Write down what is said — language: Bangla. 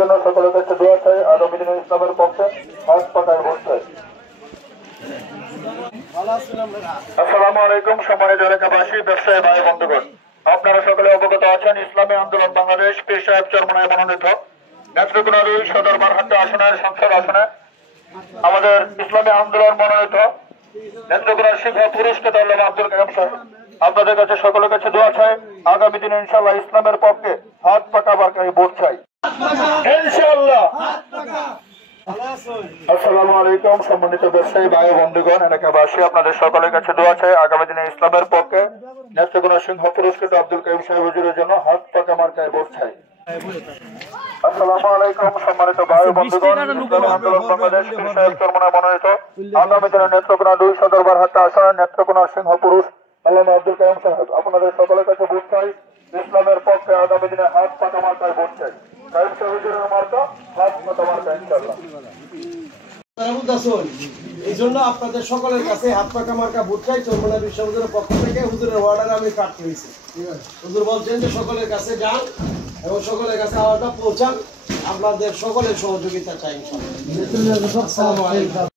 জন্য সকলের কাছে দোয়া চাই। আগামী দিনে ইসলামের পক্ষে হাত পাতায় ভোট চাই। আসসালামু আলাইকুম সম্মানিত এলাকাবাসী, ব্যবসায়ী ভাই বন্ধুগণ, আপনারা সকলে অবগত আছেন ইসলামী আন্দোলন বাংলাদেশ পীর সাহেব চরমনায় মনোনীত নেত্রকোনা 2 সদর বারহাট্টা আসনের সংসদ আসনে আমাদের ইসলামী আন্দোলন মনোনীত নেত্রকোনা সিংহ পুরস্কৃত আল্লামা আব্দুল কাইয়ুম সাহেব আপনাদের কাছে সকলের কাছে দোয়া চাই। আগামী দিনে ইনশাআল্লাহ ইসলামের পক্ষে হাত পাকা বারকারি ভোট চাই ইনশাআল্লাহ। আসসালামু আলাইকুম সম্মানিত ব্যবসায়ী ভাই বন্ধুগণ, এলাকাবাসী, আপনাদের সকলের কাছে দোয়া চাই। আগামী দিনে ইসলামের পক্ষে নেত্রকোনা সিংহ পুরস্কৃত আব্দুল কাইয়ুম সাহেব হুজুরের জন্য হাত পাকা মার্কায় ভোট চাই। আসসালামু আলাইকুম সম্মানিত ভাই বন্ধুগণ, ইসলামী আন্দোলন বাংলাদেশ পীর সাহেব চরমনায় মনোনীত আগামী দিনে নেত্রকোনা 2 সদর বারহাট্টা আসনের নেত্রকোনা সিংহ পুরুষ আল্লামা আব্দুল কাইয়ুম সাহেব আপনাদের সকলের কাছে ভোট চাই। ইসলামের পক্ষে আগামী দিনে হাত পাকা মার্কায় ভোট চাই। কাইয়ুম সাহেব হুজুরের মার্কা হাত পাকা মার্কা ইনশাআল্লাহ। এই জন্য আপনাদের সকলের কাছে হাত পাকা মার্কা ভোট চাই। চরমনায় বিশ্ববিদ্যালয়ের পক্ষ থেকে হুজুরের অর্ডারে আমি প্রার্থী হয়েছি। হুজুর বলছেন যে সকলের কাছে যান এবং সকলের কাছে আওয়াজটা পৌঁছান। আপনাদের সকলের সহযোগিতা চাই।